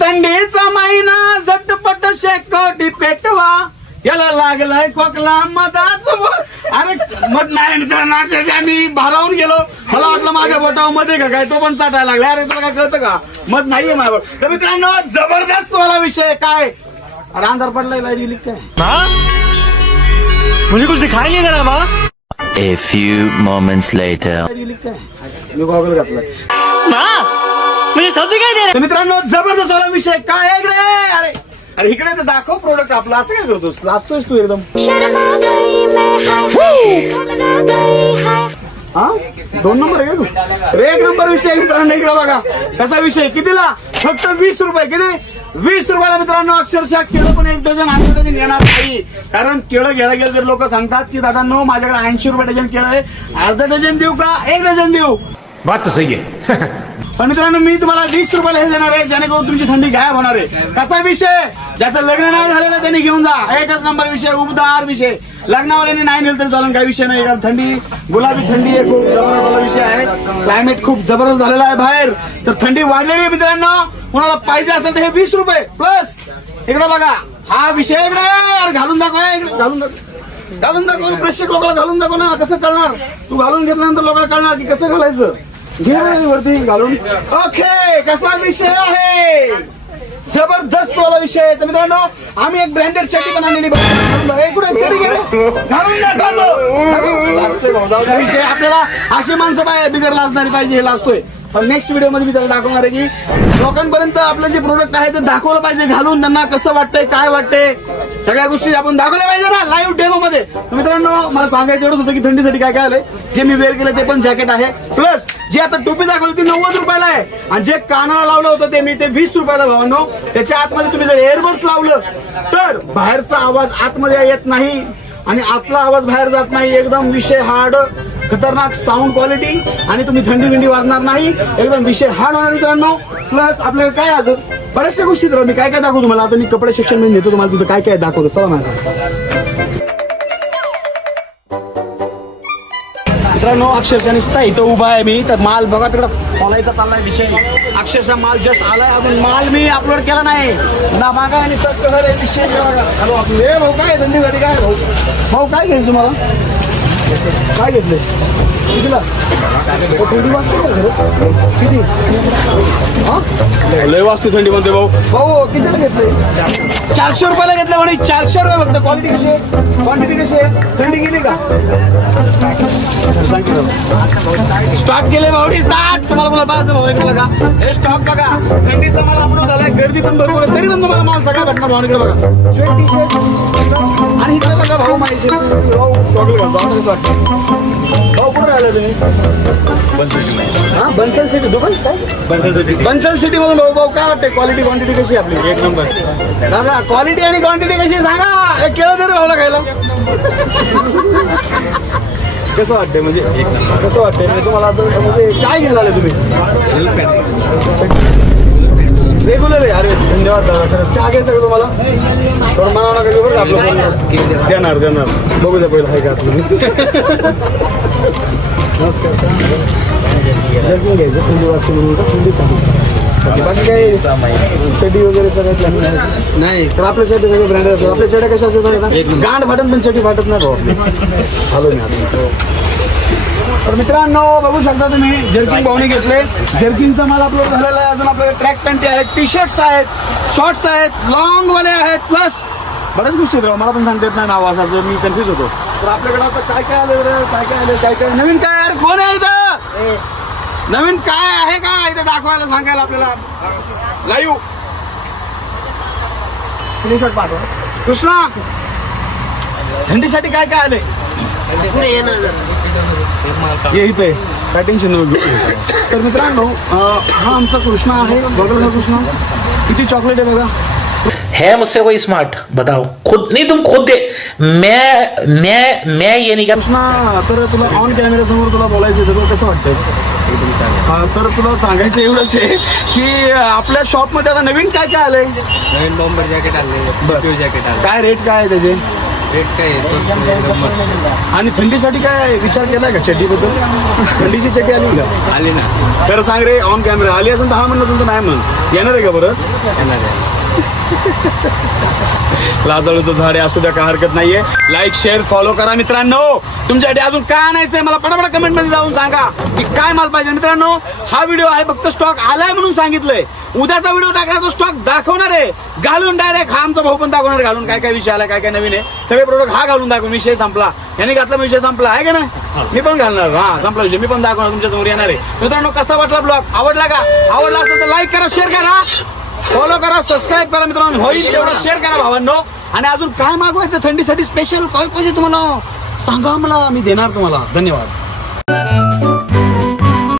थंडीचा महिना झटपट शेकोटी पेटवा, याला लागलाय खोकला मधाच. अरे मध नाही मित्रांनो, अक्षरशः मी भारावून गेलो. मला वाटलं माझ्या बोटावर मध्ये का काय, तो पण चाटायला लागला. अरे तुला काय कळतं का, मध नाहीये माझ्यावर. तर मित्रांनो जबरदस्त वाला विषय काय. अरे अंधार पडलाय, लाईट गेली काय. मुझे कुछ दिखाई नहीं दे रहा माँ. A few moments later. Me goggle घातलाय. मुझे सब दिखाई दे रहा. तर मित्रांनो जबरदस्त वाला विषय काय आहे इकडे. अरे अरे इकडे तर दाखव प्रोडक्ट आपलं. असं काय करतोस, लाजतोयस तू एकदम. हा 2 नंबर आहे का तू. अरे 1 नंबर विषय मित्रांनो. इकडे बघा कसा विषय. कितीला, फक्त 20 रुपये. किती, 20 रुपयाला मित्रांनो. अक्षरशः केळं पण 1 डझन 80 डझन येणार नाही. कारण केळं घ्यायला गेलं तर लोक सांगतात की दादा नो माझ्याकडे 80 रुपये डझन केळं आहे, अर्धा डझन देऊ का 1 डझन देऊ. बात तर सही आहे. पण मित्रांनो मी तुम्हाला 20 रुपयाला हे देणार आहे, जेणेकरून तुमची थंडी गायब होणार आहे. कसा विषय, ज्याचं लग्न नाही झालेलं त्यांनी घेऊन जा. 1च नंबर विषय, उबदार विषय. लग्नावाल्याने नाही नेलं तर चालेल, काही विषय नाही. कारण थंडी, गुलाबी थंडी आहे, खूप जबरदस्त विषय आहे. क्लायमेट खूप जबरदस्त झालेला आहे बाहेर, तर थंडी वाढलेली आहे मित्रांनो. कोणाला पाहिजे असेल तर हे 20 रुपये प्लस. इकडे बघा हा विषय. इकडे घालून दाखव, इकडे घालून दाखव, घालून दाखव. प्रेक्षक लोकांना घालून दाखव ना. कसं कळणार, तू घालून घेतल्यानंतर लोकांना कळणार की कसं घालायचं. घे वरती घालून. ओके कसा विषय आहे, जबरदस्त वाला विषय आहे. तर मित्रांनो आम्ही एक ब्रँडेड चटी पण आणलेली. कुठे चटी गेली, घालून दाखवतो विषय. आपल्याला अशी माणसं पाहिजे बिगर लाजणारी पाहिजे, हे लाजतोय. पण नेक्स्ट व्हिडिओ मध्ये मी त्याला दाखवणार आहे की लोकांपर्यंत आपलं जे प्रोडक्ट आहे ते दाखवलं पाहिजे, घालून त्यांना कसं वाटतंय, काय वाटतंय, सगळ्या गोष्टी आपण दाखवल्या पाहिजे ना लाईव्ह डेमो मध्ये. मित्रांनो मला सांगायचं एवढंच होतं की थंडीसाठी काय काय आलंय. जे मी वेअर केलं ते पण जॅकेट आहे, प्लस जी आता टोपी दाखवली ती 90 रुपयाला आहे. आणि जे कानाला लावलं होतं ते मी ते 20 रुपयाला भावांनो. त्याच्या आतमध्ये तुम्ही जर एअरबड्स लावलं तर बाहेरचा आवाज आतमध्ये येत नाही आणि आतला आवाज बाहेर जात नाही. एकदम विषय हार्ड, खतरनाक साऊंड क्वालिटी, आणि तुम्ही थंडी बिंडी वाजणार नाही. एकदम विषय हार्ड होणार मित्रांनो. प्लस आपल्याला काय अजून बऱ्याचशा गोष्टी. तर मी काय काय दाखवतो तुम्हाला. आता मी कपडे सेक्शन मध्ये नेतो तुम्हाला, तिथं काय काय दाखवतो. चला माझ्या मित्रांनो अक्षरशः निसता इथं उभा आहे मी. तर माल बघा तिकडं बोलायचा चाललाय विषय. अक्षरशः माल जस्ट आलाय, अजून माल मी अपलोड केला नाही ना. मागा आणि विषय. हे भाऊ काय थंडीसाठी काय भाऊ, भाऊ काय घ्यायचं तुम्हाला, काय घेतले कितीला. थंडी वाजते किती, लय वाजते थंडी म्हणते भाऊ. भाऊ कितीला घेतले, 400 रुपयाला घेतलं म्हणे. 400 रुपये फक्त. क्वालिटी कशी आहे, क्वांटिटी कशी आहे, थंडी गेली का. स्टॉक केले भावडी, स्टार्ट. तुम्हाला मला पाहतो भाऊ ऐकलं का, हे स्टॉक बघा. थंडीचा माल आपण झालाय, गर्दी पण भरपूर आहे, तरी पण तुम्हाला माल सगळा भेटणार भावनीकडे बघा. स्वेट टी शर्ट आणि इकडे बघा भाऊ माहिती भाऊ गॉगल घालतो. आता कसं वाटतं भाऊ, कुठे राहिला तुम्ही. हा बन्सल सिटी दुकान काय, बन्सल सिटी मधून भाऊ. भाऊ काय वाटते क्वालिटी क्वांटिटी कशी आपली. 1 नंबर दादा. क्वालिटी आणि क्वांटिटी कशी सांगा. एक केळं तरी भाऊला खायला. कसं वाटतंय म्हणजे, कसं वाटतंय म्हणजे तुम्हाला म्हणजे काय घ्यायला आले तुम्ही. रेग्युलर आहे. अरे धन्यवाद दादा. चहा घ्यायचं का तुम्हाला, थोडं म्हणावं नका की बरं आपलं. देणार देणार. बघू द्या पहिलं आहे का आपलं. नमस्कार. जर्किन घ्यायचं थंडी वाजते म्हणून का, थंडी सांगू. बाकी काय चटी वगैरे सगळं नाही. तर आपल्या चटी सगळे ब्रँडेड असतात. आपल्या चट्या कशा असतात, गांड फाटत पण चटी फाटत नाही भाऊ. हॅलो मी. तर मित्रांनो बघू शकता तुम्ही जर्किन भावनी घेतले. जर्किनचा माल अपलोड झालेला आहे. अजून आपल्याला ट्रॅक पॅन्टी आहेत, टी शर्ट्स आहेत, शॉर्ट्स आहेत, लॉंग वाले आहेत, प्लस बऱ्याच गोष्टी आहेत. मला पण सांगता येत नाही नाव असं, मी कन्फ्युज होतो. तर आपल्याकडे आता काय काय आले, काय काय आले, काय काय नवीन काय यार. कोण आहे इथं, नवीन काय आहे का इथं दाखवायला, सांगायला आपल्याला लाईव्ह. स्क्रीनशॉट पाठवा. कृष्णा थंडीसाठी काय काय आले. ये इथे काय टेन्शन नव्हतं. तर मित्रांनो हा आमचा कृष्णा आहे. बघा कृष्णा किती चॉकलेट आहे बघा. है मुझसे कोई स्मार्ट, बताओ खुद. नहीं तुम खुद दे. मैं ये नहीं कर. कृष्णा तर तुला ऑन कॅमेरा समोर तुला बोलायचं तुला कसं वाटतंय. तर तुला सांगायचं एवढंच आहे की आपल्या शॉप मध्ये आता नवीन काय काय आलंय. नवीन बॉम्बर जॅकेट आले, जॅकेट आले. काय रेट काय आहे त्याचे. आणि थंडीसाठी काय विचार केलाय का चड्डीबद्दल? थंडीची चड्डी आली का? आली ना. तर सांग रे ऑन कॅमेरा. आली असेल तर हा म्हणणं तुमचं नाही म्हण. येणार आहे का बरं? येणार आहे. लाजाळूचं झाड आहे, असू द्या, काय हरकत नाहीये. लाईक शेअर फॉलो करा मित्रांनो. तुमच्यासाठी अजून काय आणायचंय मला पटापट कमेंट मध्ये जाऊन सांगा की काय माल पाहिजे. मित्रांनो हा व्हिडिओ आहे फक्त स्टॉक आलाय म्हणून सांगितलंय. उद्याचा व्हिडिओ टाकला तो स्टॉक दाखवणार आहे घालून डायरेक्ट. हा आमचा भाऊ पण दाखवणार घालून काय काय विषय आला, काय काय नवीन आहे. सगळे प्रोडक्ट हा घालून दाखवून विषय संपला. यांनी घातला विषय संपला आहे का नाही? मी पण घालणार. हा संपला विषय. मी पण दाखवणार तुमच्या समोर येणार आहे. मित्रांनो कसा वाटला ब्लॉग? आवडला का? आवडला असेल तर लाईक करा, शेअर करा, फॉलो करा, सबस्क्राईब करा. मित्रांनो होईल तेवढं शेअर करा भावांनो. आणि अजून काय मागवायचं थंडीसाठी स्पेशल काय पाहिजे तुम्हाला सांगा मला, मी देणार तुम्हाला. धन्यवाद.